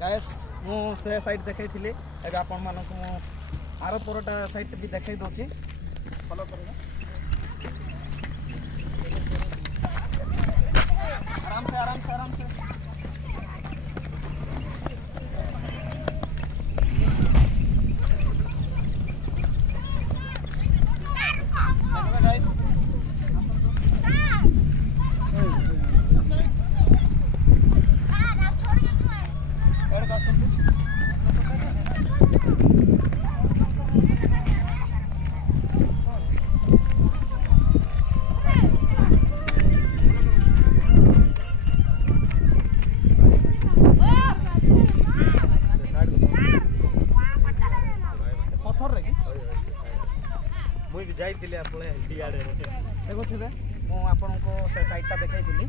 Guys मु से side देखै थिली एबे आपन मानक मु आरो परटा साइड भी देखै दोछि फॉलो करबे आराम से गाइस पत्थर रे मुई जाइतिले आपले इयाडे देखुथिबे मु आपनको से साइडटा देखाइथिली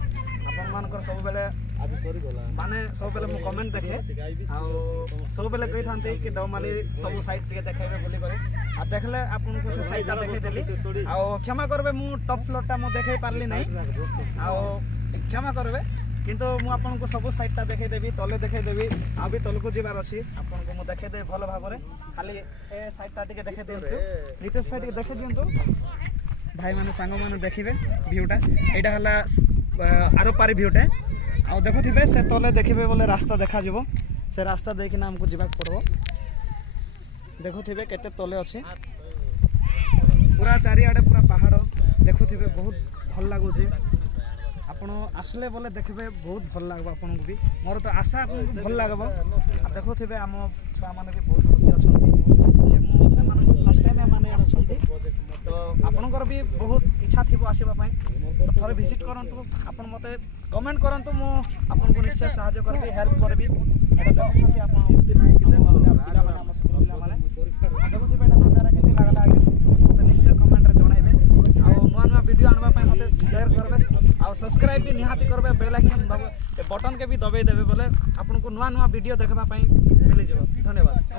आपन मानकर सब बेले आज सरी गला माने सब बेले मु कमेंट देखे आ सब बेले कहि थांते कि दौमाली सब साइड टिके देखाइबे बोली करे आ देखले आपनको से साइडटा देखाइ देली आ क्षमा करबे मु टॉप फ्लोरटा मु देखाइ पारली नै आ क्षमा करबे किंतु मु आपनको सब साइडटा देखाइ देबी तले देखाइ देबी आ भी तलको जिबार अछि आपनको मु देखाइ देबी भलो भाबरे खाली ए साइडटा टिके देखाइ दियंतु नितेश भाई टिके देखाइ दियंतु भाई माने सांग माने देखिबे व्यूटा एटा हला आरो पारी व्यूटा आ देखुथिबे से तले देखिबे बोले रास्ता देखा जिवो से रास्ता देखिना हमको जिबाक पड़बो देखुथिबे केते तले अछि पूरा चारि आडे पूरा पहाड़ देखुथिबे बहुत भल लागो जे आपण आसले बोले देखिबे बहुत भल लागबो आपन को भी मोर तो आशा आपन को भल लागबो आ देखुथिबे हम छुआ माने भी बहुत खुशी अछंती जे मो माने फर्स्ट टाइम माने आछंती तो आपनकर भी बहुत इच्छा थिबो आसीबा पई तो थरे विजिट करंतु आपन मते कमेंट करंतु मो आपन को निश्चय सहायता करबी हेल्प करबी एटा देखछंती आपन उक्ति नाही कि पिला माने हम स्कूल पिला माने देखुथिबे एटा नजारा केति लागला आगे मते निश्चय कमेंट रे जणाइबे आ नुवा नुवा वीडियो आनबा पई मते शेयर करबे आ सब्सक्राइब भी निहाती करबे बेल आइकन बटन के भी दबाई देबे बोले आपन को नुवा नुवा वीडियो देखबा पई मिलि जेबो धन्यवाद।